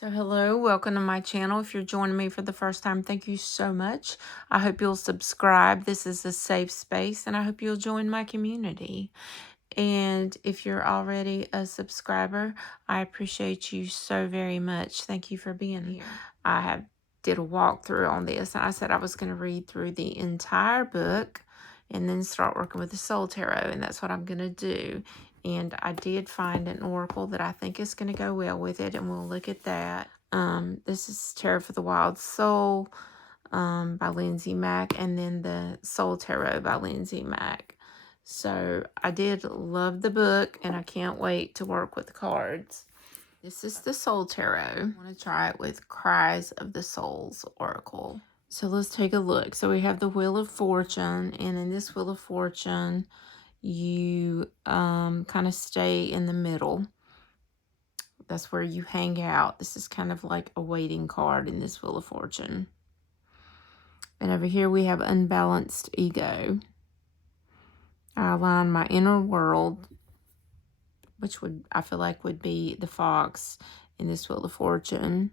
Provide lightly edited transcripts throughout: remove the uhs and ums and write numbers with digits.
So hello, welcome to my channel. If you're joining me for the first time, thank you so much. I hope you'll subscribe. This is a safe space and I hope you'll join my community. And if you're already a subscriber, I appreciate you so very much. Thank you for being here. I have did a walkthrough on this and I said I was going to read through the entire book and then start working with the Soul Tarot, and that's what I'm going to do. And I did find an oracle that I think is going to go well with it, and we'll look at that. This is Tarot for the Wild Soul by Lindsay Mack, and then the Soul Tarot by Lindsay Mack. So I did love the book, and I can't wait to work with the cards. This is the Soul Tarot. I want to try it with Cries of the Souls Oracle. So let's take a look. So we have the Wheel of Fortune, and in this Wheel of Fortune, you kind of stay in the middle. That's where you hang out. This is kind of like a waiting card in this Wheel of Fortune. And over here we have Unbalanced Ego. I align my inner world, which I feel like would be the fox in this Wheel of Fortune,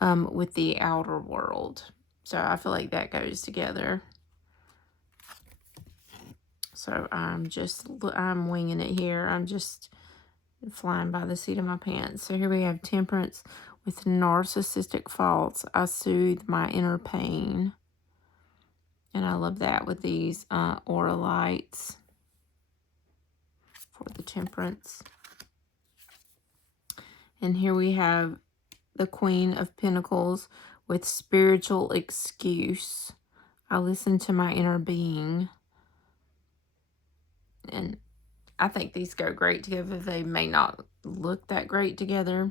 with the outer world. So I feel like that goes together. So I'm winging it here. I'm just flying by the seat of my pants. So here we have Temperance with narcissistic faults. I soothe my inner pain. And I love that with these aura lights for the Temperance. And here we have the Queen of Pentacles with spiritual excuse. I listen to my inner being. And I think these go great together. They may not look that great together,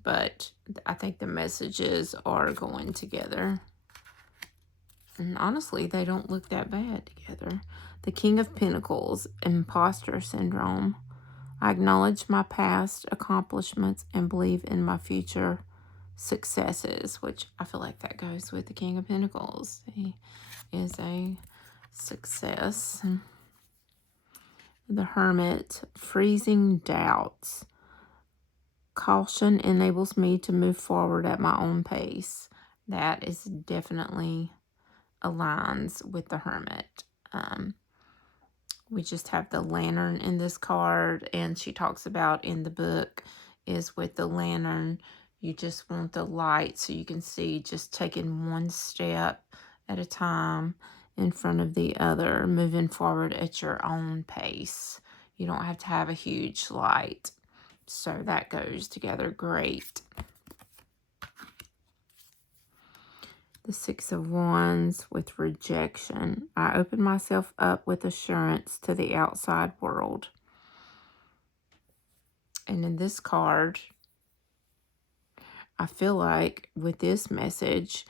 but I think the messages are going together. And honestly, they don't look that bad together. The King of Pentacles, Imposter Syndrome. I acknowledge my past accomplishments and believe in my future successes, which I feel like that goes with the King of Pentacles. He is a success. The Hermit, freezing doubts. Caution enables me to move forward at my own pace. That is definitely aligns with the Hermit. We just have the Lantern in this card, and she talks about in the book is with the Lantern, you just want the light so you can see, just taking one step at a time in front of the other, moving forward at your own pace. You don't have to have a huge light. So that goes together great. The Six of Wands with rejection. I open myself up with assurance to the outside world. And in this card, I feel like with this message,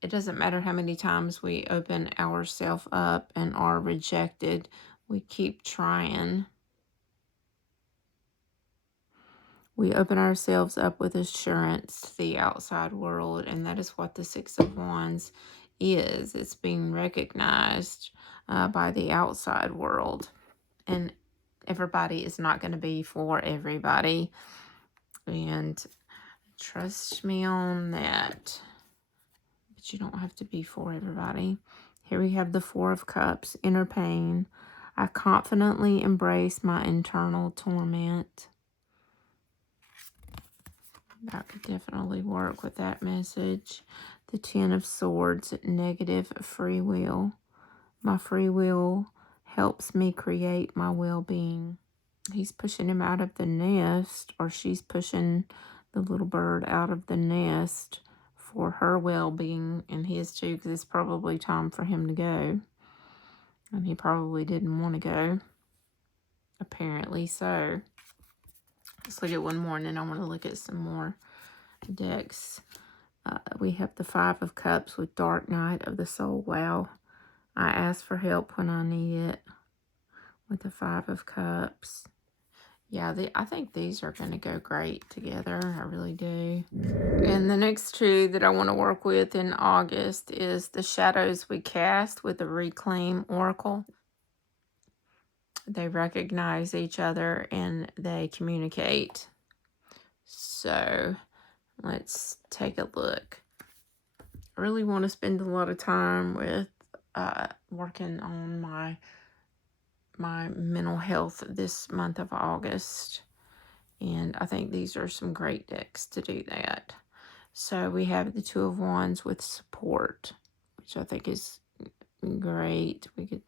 it doesn't matter how many times we open ourselves up and are rejected. We keep trying. We open ourselves up with assurance to the outside world, and that is what the Six of Wands is. It's being recognized by the outside world, and everybody is not going to be for everybody, and trust me on that, but you don't have to be for everybody. Here we have the Four of Cups, inner pain. I confidently embrace my internal torment. That could definitely work with that message. The Ten of Swords, negative free will. My free will helps me create my well-being. He's pushing him out of the nest, or she's pushing the little bird out of the nest for her well-being and his too, because it's probably time for him to go. And he probably didn't want to go. Apparently so. Let's look at one more, and then I want to look at some more decks. We have the Five of Cups with Dark Night of the Soul. Wow. I ask for help when I need it with the Five of Cups. Yeah, I think these are going to go great together. I really do. And the next two that I want to work with in August is the Shadows We Cast with the Reclaim Oracle. They recognize each other and they communicate. So let's take a look. I really want to spend a lot of time with working on my mental health this month of August. And I think these are some great decks to do that. So we have the Two of Wands with support, which I think is great. We could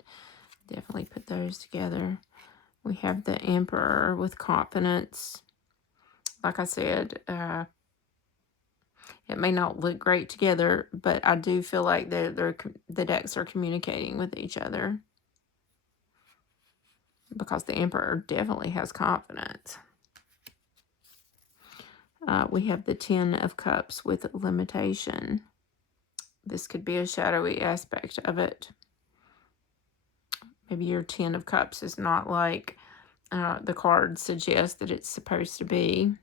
definitely put those together. We have the Emperor with confidence. Like I said, it may not look great together, but I do feel like the decks are communicating with each other, because the Emperor definitely has confidence. We have the Ten of Cups with limitation. This could be a shadowy aspect of it. Maybe your Ten of Cups is not like the card suggests that it's supposed to be.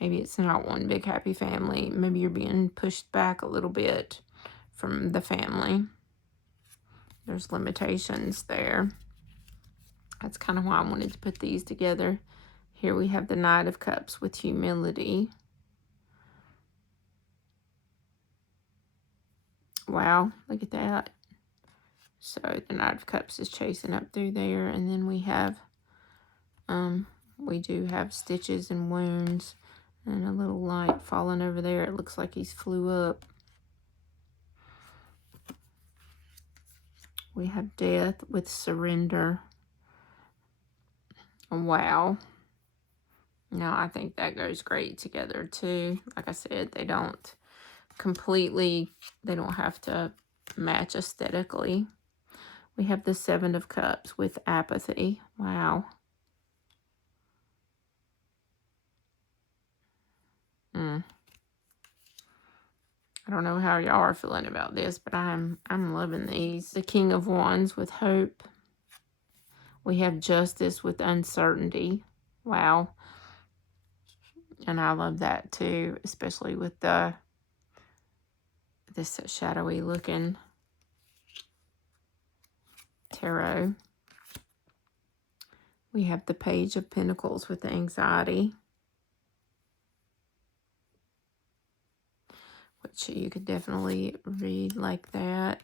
Maybe it's not one big happy family. Maybe you're being pushed back a little bit from the family. There's limitations there. That's kind of why I wanted to put these together. Here we have the Knight of Cups with humility. Wow, look at that. So the Knight of Cups is chasing up through there. And then we have, we do have stitches and wounds and a little light falling over there. It looks like he's flew up. We have Death with surrender. Wow. Now, I think that goes great together too. Like I said, they don't have to match aesthetically. We have the Seven of Cups with apathy. Wow. I don't know how y'all are feeling about this, but I'm loving these. The King of Wands with hope. We have Justice with uncertainty. Wow. And I love that too, especially with this shadowy looking tarot. We have the Page of Pentacles with anxiety, which you could definitely read like that.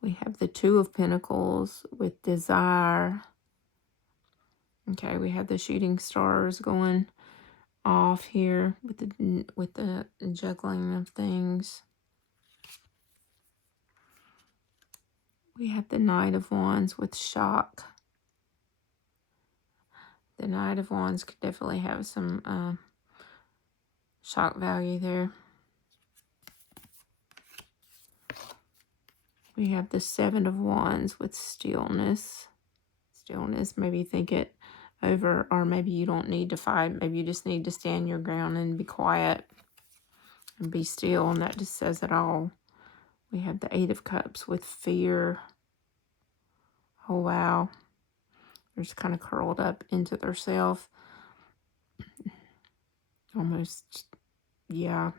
We have the Two of Pentacles with desire. Okay, we have the shooting stars going off here with the juggling of things. We have the Knight of Wands with shock. The Knight of Wands could definitely have some shock value there. We have the Seven of Wands with stillness. Stillness, maybe think it over, or maybe you don't need to fight. Maybe you just need to stand your ground and be quiet and be still, and that just says it all. We have the Eight of Cups with fear. Oh, wow. They're just kind of curled up into their self. Almost, yeah.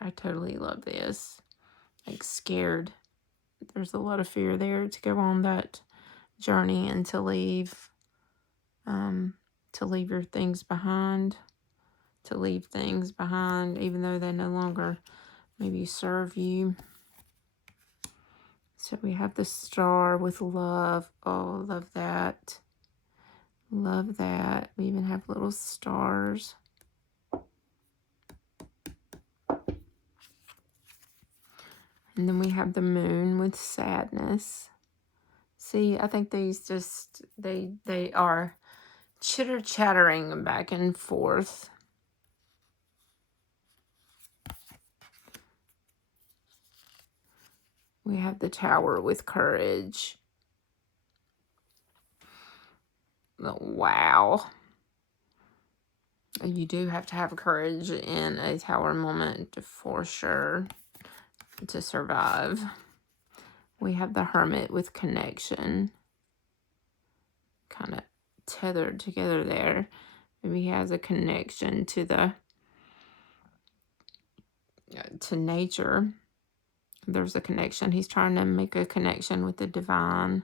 I totally love this. Like scared. There's a lot of fear there to go on that journey and to leave your things behind. To leave things behind, even though they no longer maybe serve you. So we have the Star with love. Oh, love that. Love that. We even have little stars. And then we have the Moon with sadness. See, I think these just, they are chitter-chattering back and forth. We have the Tower with courage. Oh, wow. You do have to have courage in a Tower moment for sure to survive. We have the Hermit with connection. Kind of tethered together there. Maybe he has a connection to nature. There's a connection. He's trying to make a connection with the divine.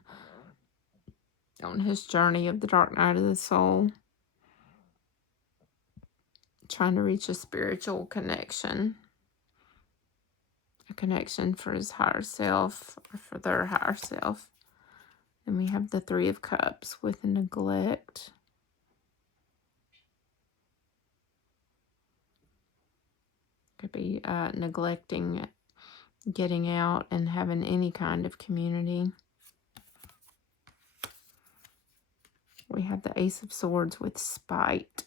on his journey of the dark night of the soul, trying to reach a spiritual connection, a connection for his higher self or for their higher self. And we have the Three of Cups with neglect. Could be neglecting getting out and having any kind of community. We have the Ace of Swords with spite.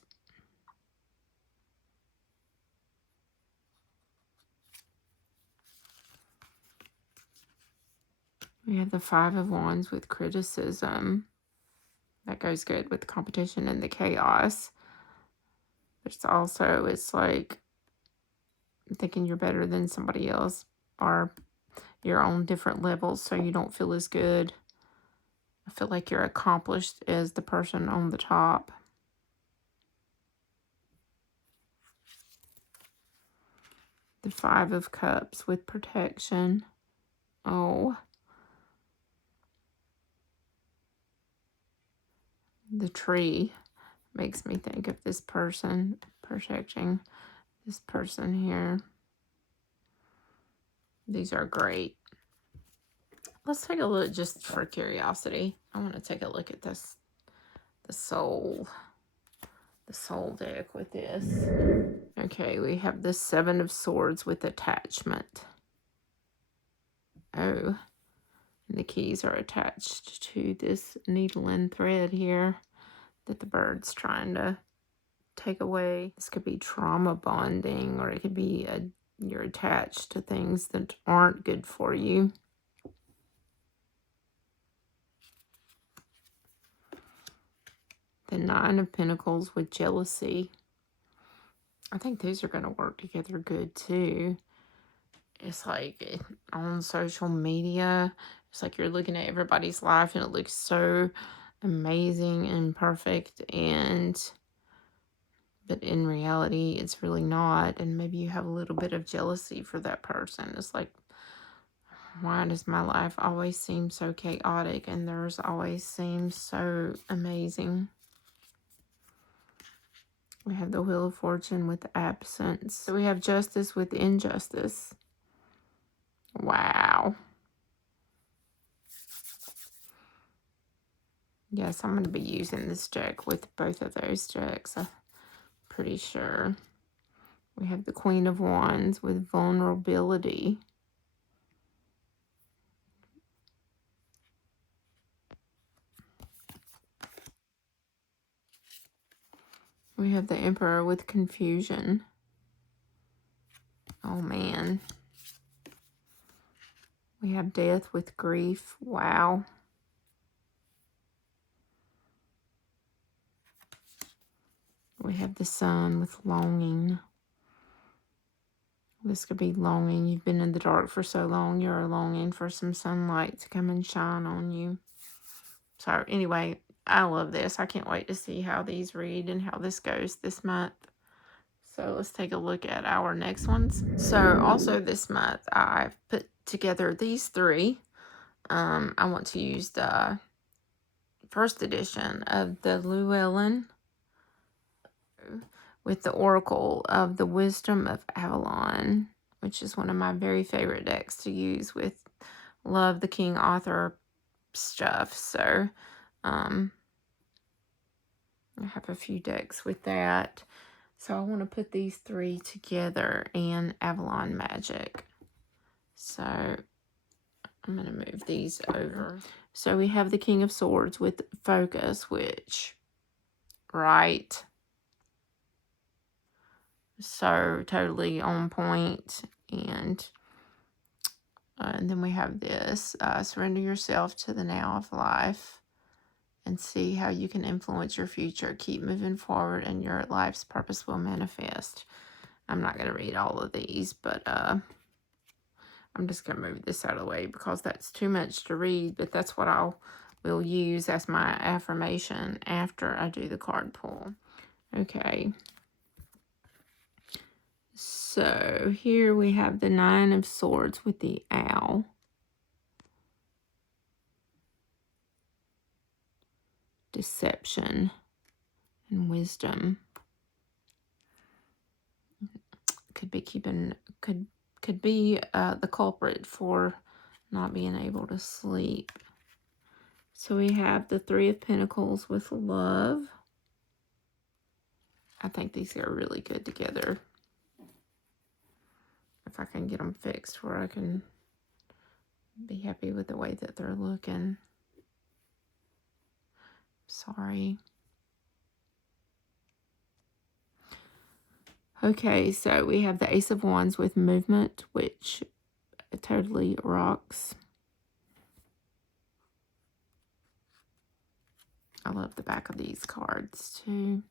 We have the Five of Wands with criticism. That goes good with the competition and the chaos. There's also, it's like thinking you're better than somebody else, or you're on different levels, so you don't feel as good. I feel like you're accomplished as the person on the top. The Five of Cups with protection. Oh. The tree makes me think of this person protecting this person here. These are great. Let's take a look just for curiosity. I want to take a look at this, the soul deck with this. Okay, we have the Seven of Swords with attachment. Oh, and the keys are attached to this needle and thread here that the bird's trying to take away. This could be trauma bonding, or it could be you're attached to things that aren't good for you. The Nine of Pentacles with jealousy. I think these are going to work together good too. It's like on social media, it's like you're looking at everybody's life and it looks so amazing and perfect, but in reality it's really not, and maybe you have a little bit of jealousy for that person. It's like, why does my life always seem so chaotic and theirs always seems so amazing? We have the Wheel of Fortune with absence. So we have Justice with injustice. Wow. Yes, I'm going to be using this deck with both of those decks, I'm pretty sure. We have the Queen of Wands with vulnerability. We have the Emperor with confusion. Oh, man. We have Death with grief. Wow. We have the Sun with longing. This could be longing. You've been in the dark for so long. You're longing for some sunlight to come and shine on you. So anyway, I love this. I can't wait to see how these read and how this goes this month. So let's take a look at our next ones. So also this month, I've put together these three. I want to use the first edition of the Llewellyn with the Oracle of the Wisdom of Avalon, which is one of my very favorite decks to use with love the King Arthur stuff. So I have a few decks with that. So I want to put these three together in Avalon Magic. So I'm going to move these over. So we have the King of Swords with focus, which, right, so totally on point. And then we have this, surrender yourself to the now of life and see how you can influence your future. Keep moving forward and your life's purpose will manifest. I'm not going to read all of these, but I'm just going to move this out of the way because that's too much to read, but that's what will use as my affirmation after I do the card pull. Okay. So here we have the Nine of Swords with the owl. deception, and wisdom. Could be could be the culprit for not being able to sleep. So we have the Three of Pentacles with love. I think these are really good together. If I can get them fixed where I can be happy with the way that they're looking. Sorry. Okay, so we have the Ace of Wands with movement, which totally rocks. I love the back of these cards too.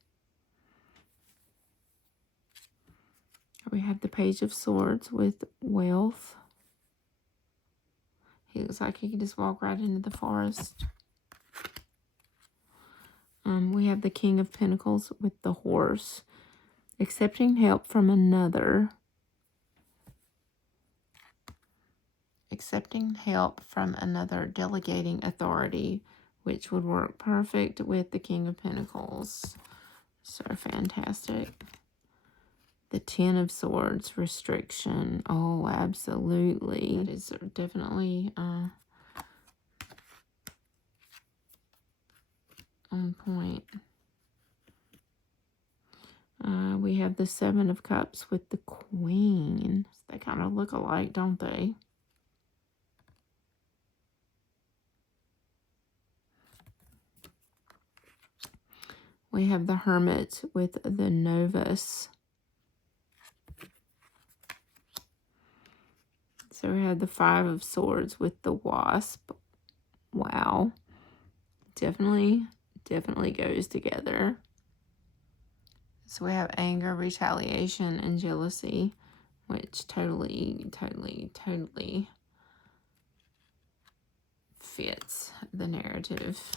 We have the Page of Swords with wealth. He looks like he can just walk right into the forest. We have the King of Pentacles with the horse. Accepting help from another. Accepting help from another, delegating authority, which would work perfect with the King of Pentacles. So fantastic. The Ten of Swords, restriction. Oh, absolutely. That is definitely on point. We have the Seven of Cups with the Queen. They kind of look alike, don't they? We have the Hermit with the Novus. So we have the Five of Swords with the Wasp. Wow. Definitely goes together. So we have anger, retaliation, and jealousy, which totally fits the narrative.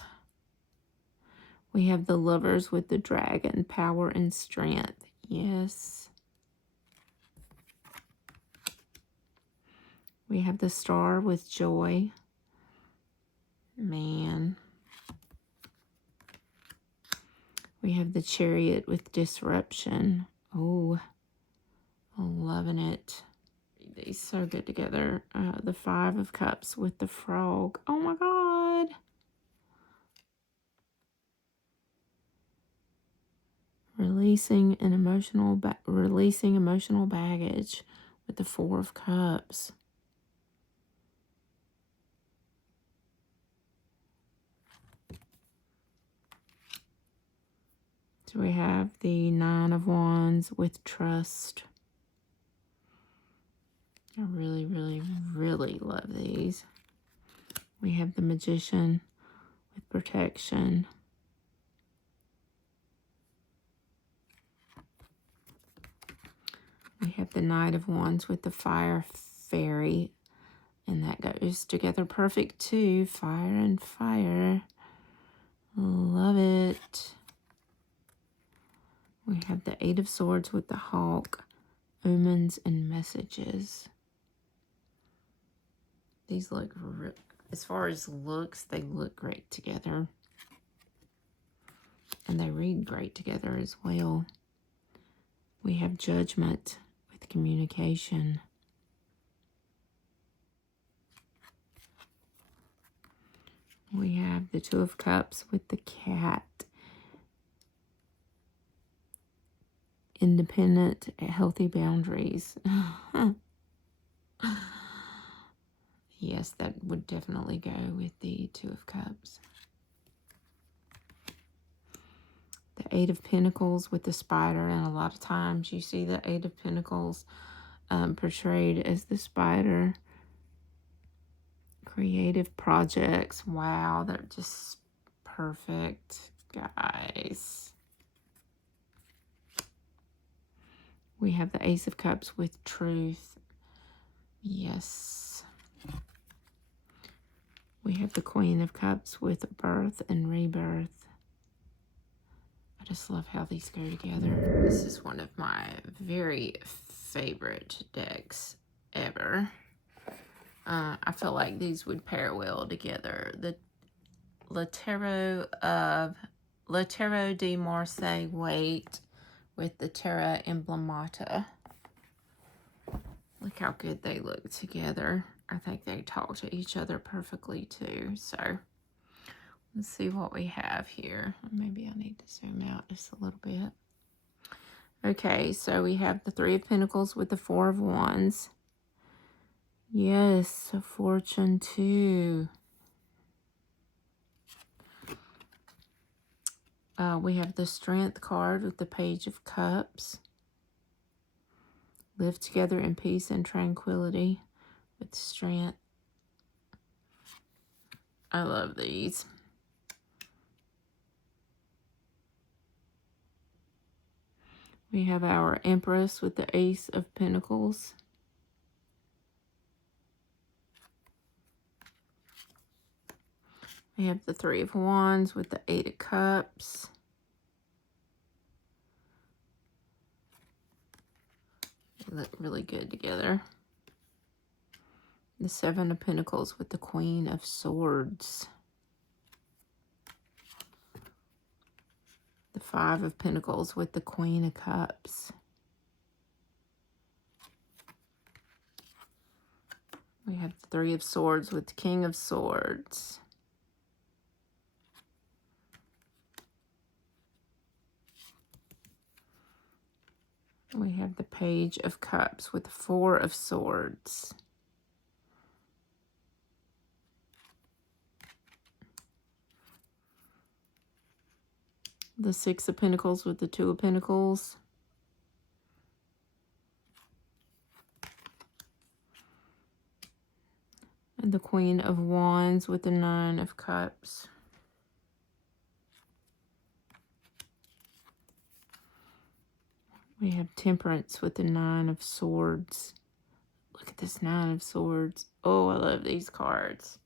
We have the Lovers with the Dragon, power and strength. Yes. We have the Star with joy. Man. We have the Chariot with disruption. Oh, loving it. These so good together. The Five of Cups with the Frog. Oh my God. Releasing emotional baggage with the Four of Cups. So we have the Nine of Wands with trust. I really love these. We have the Magician with protection. We have the Knight of Wands with the Fire Fairy. And that goes together perfect too. Fire and fire. Love it. We have the Eight of Swords with the Hawk. Omens and messages. These look, as far as looks, they look great together. And they read great together as well. We have Judgment with communication. We have the Two of Cups with the Cat. Independent, healthy boundaries. Yes, that would definitely go with the Two of Cups. The Eight of Pentacles with the spider, and a lot of times you see the Eight of Pentacles portrayed as the spider. Creative projects. Wow, they're just perfect, guys. We have the Ace of Cups with truth. Yes. We have the Queen of Cups with birth and rebirth. I just love how these go together. This is one of my very favorite decks ever. I feel like these would pair well together. Le Tarot de Marseille Waite with the Terra Emblemata. Look how good they look together. I think they talk to each other perfectly too. So let's see what we have here. Maybe I need to zoom out just a little bit. Okay, so we have the Three of Pentacles with the Four of Wands. Yes, Fortune too. We have the Strength card with the Page of Cups. Live together in peace and tranquility with Strength. I love these. We have our Empress with the Ace of Pentacles. We have the Three of Wands with the Eight of Cups. They look really good together. The Seven of Pentacles with the Queen of Swords. The Five of Pentacles with the Queen of Cups. We have the Three of Swords with the King of Swords. We have the Page of Cups with the Four of Swords. The Six of Pentacles with the Two of Pentacles. And the Queen of Wands with the Nine of Cups. We have Temperance with the Nine of Swords. Look at this Nine of Swords. Oh, I love these cards.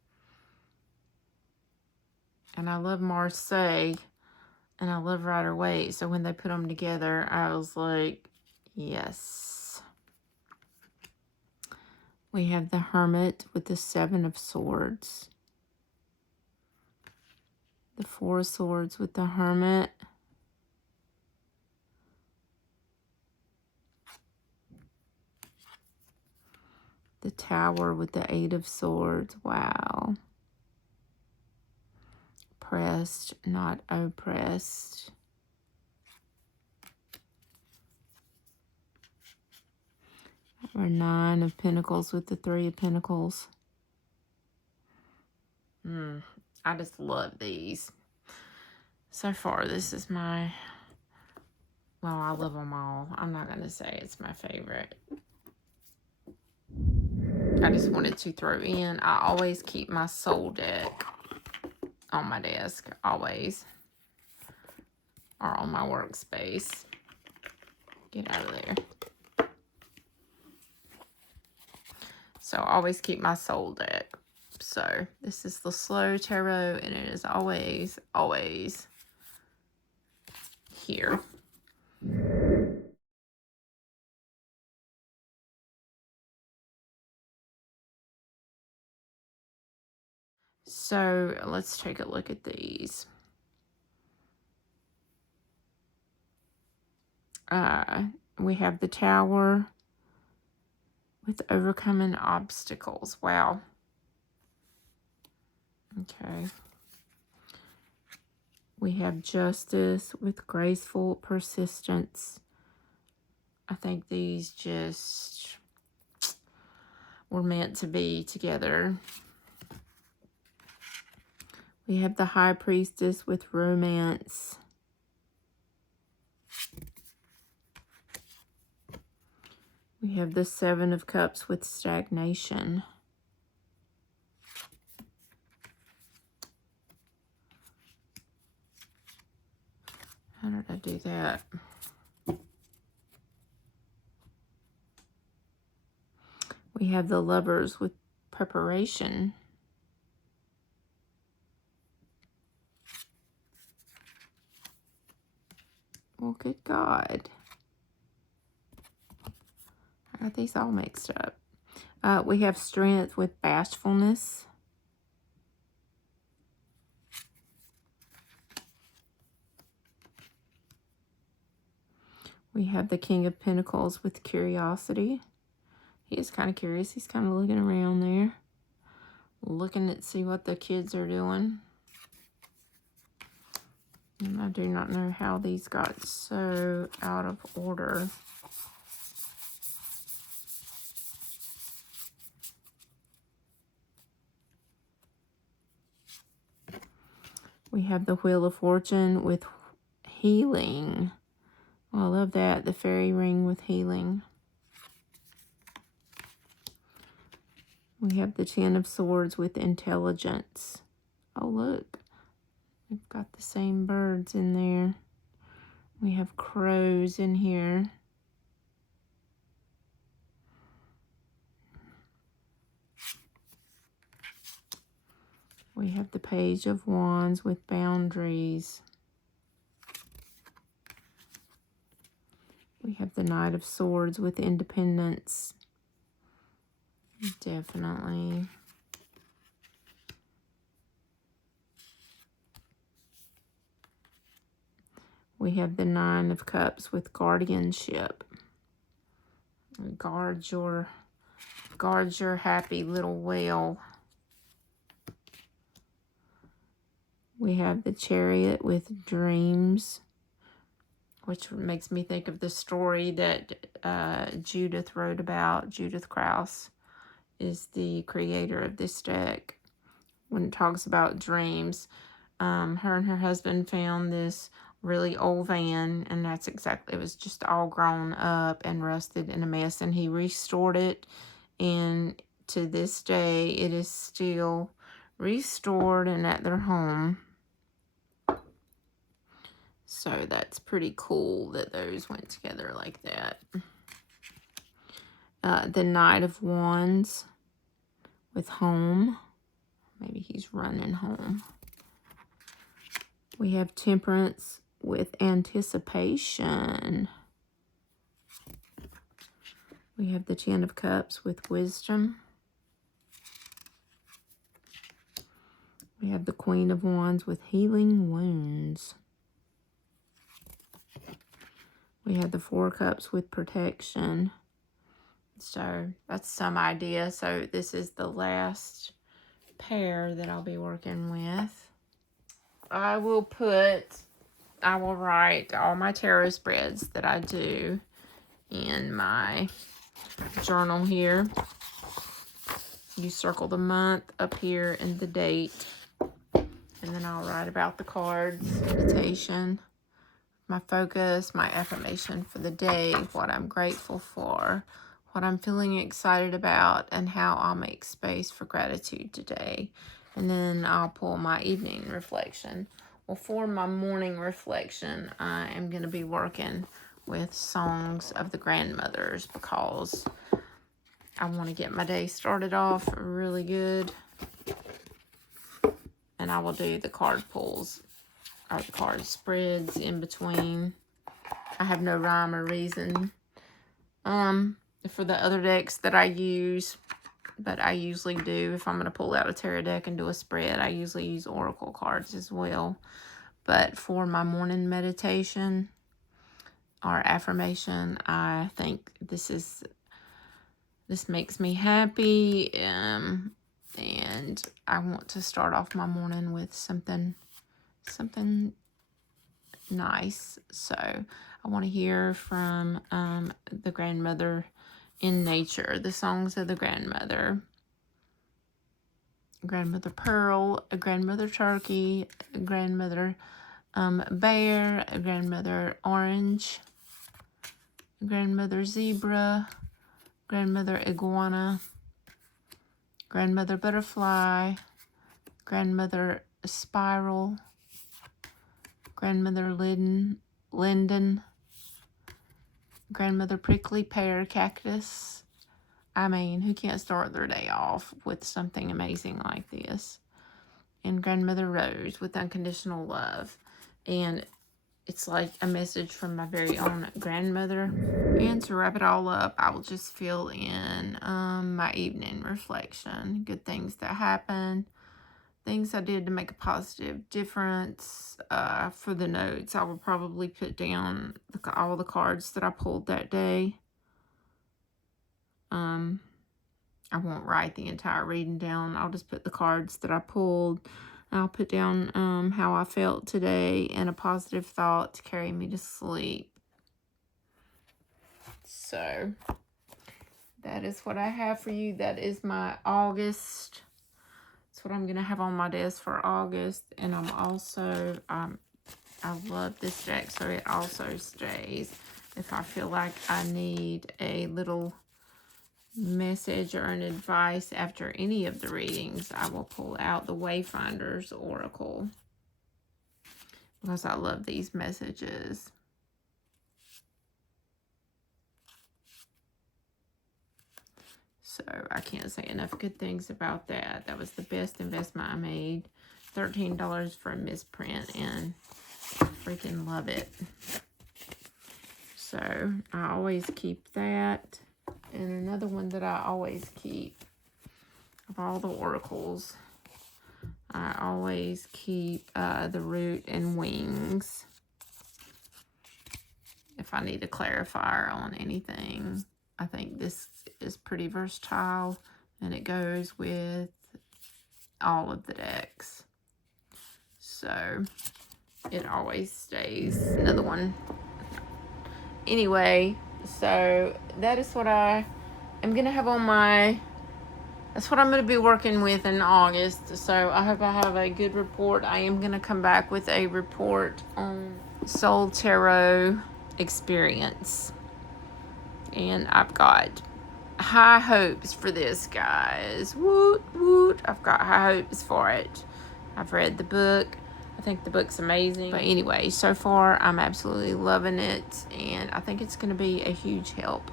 And I love Marseille. And I love Rider Waite. So when they put them together, I was like, yes. We have the Hermit with the Seven of Swords. The Four of Swords with the Hermit. The Tower with the Eight of Swords. Wow. Pressed, not oppressed. Our Nine of Pentacles with the Three of Pentacles. I just love these. So far, this is my... Well, I love them all. I'm not going to say it's my favorite. I just wanted to throw in. I always keep my soul deck on my desk. Always. Or on my workspace. Get out of there. So I always keep my soul deck. So this is the Slow Tarot, and it is always, always here. So let's take a look at these. We have the Tower with overcoming obstacles. Wow. Okay. We have Justice with graceful persistence. I think these just were meant to be together. We have the High Priestess with romance. We have the Seven of Cups with stagnation. How did I do that? We have the Lovers with preparation. Well, good God. I got these all mixed up. We have Strength with bashfulness. We have the King of Pentacles with curiosity. He is kind of curious. He's kind of looking around there. Looking to see what the kids are doing. And I do not know how these got so out of order. We have the Wheel of Fortune with healing. Oh, I love that. The fairy ring with healing. We have the Ten of Swords with intelligence. Oh, look. We've got the same birds in there. We have crows in here. We have the Page of Wands with boundaries. We have the Knight of Swords with independence. Definitely. We have the Nine of Cups with guardianship. Guard your happy little whale. We have the Chariot with dreams, which makes me think of the story that Judith wrote about. Judith Krause is the creator of this deck. When it talks about dreams, her and her husband found this really old van, and that's exactly, it was just all grown up and rusted and a mess, and he restored it, and to this day it is still restored and at their home. So that's pretty cool that those went together like that. The Knight of Wands with home. Maybe he's running home. We have Temperance with anticipation. We have the Ten of Cups with wisdom. We have the Queen of Wands with healing wounds. We have the Four Cups with protection. So that's some idea. So this is the last pair that I'll be working with. I will write all my tarot spreads that I do in my journal here. You circle the month up here and the date. And then I'll write about the cards, meditation, my focus, my affirmation for the day, what I'm grateful for, what I'm feeling excited about, and how I'll make space for gratitude today. And then I'll pull my evening reflection. Well, for my morning reflection, I am going to be working with songs of the grandmothers because I want to get my day started off really good. And I will do the card pulls or the card spreads in between. I have no rhyme or reason for the other decks that I use, but I usually do. If I'm going to pull out a tarot deck and do a spread, I usually use oracle cards as well. But for my morning meditation or affirmation, I think this makes me happy, and I want to start off my morning with something nice. So I want to hear from the grandmother in nature, the songs of the grandmother. Grandmother Pearl, a grandmother Turkey, a grandmother Bear, a grandmother Orange, a grandmother Zebra, grandmother Iguana, grandmother Butterfly, grandmother Spiral, grandmother Linden, grandmother Prickly Pear Cactus. I mean, who can't start their day off with something amazing like this? And grandmother Rose with unconditional love. And it's like a message from my very own grandmother. And to wrap it all up, I will just fill in my evening reflection. Good things that happen. things I did to make a positive difference. For the notes, I will probably put down all the cards that I pulled that day. I won't write the entire reading down. I'll just put the cards that I pulled. I'll put down how I felt today and a positive thought to carry me to sleep. So that is what I have for you. That is my August. That's what I'm going to have on my desk for August. And I'm also, I love this deck, so it also stays. If I feel like I need a little message or an advice after any of the readings, I will pull out the Wayfinder's Oracle, because I love these messages. So I can't say enough good things about that. That was the best investment I made. $13 for a misprint, and I freaking love it. So I always keep that. And another one that I always keep of all the oracles, I always keep the root and wings. If I need a clarifier on anything, I think this is pretty versatile, and it goes with all of the decks. So it always stays. Another one. Anyway, so that is what I am going to have on my, that's what I'm going to be working with in August. So I hope I have a good report. I am going to come back with a report on Soul Tarot experience. And I've got high hopes for this, guys. Woot, woot. I've got high hopes for it. I've read the book. I think the book's amazing. But anyway, so far, I'm absolutely loving it. And I think it's going to be a huge help.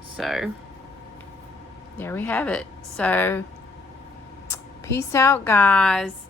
So, there we have it. So, peace out, guys.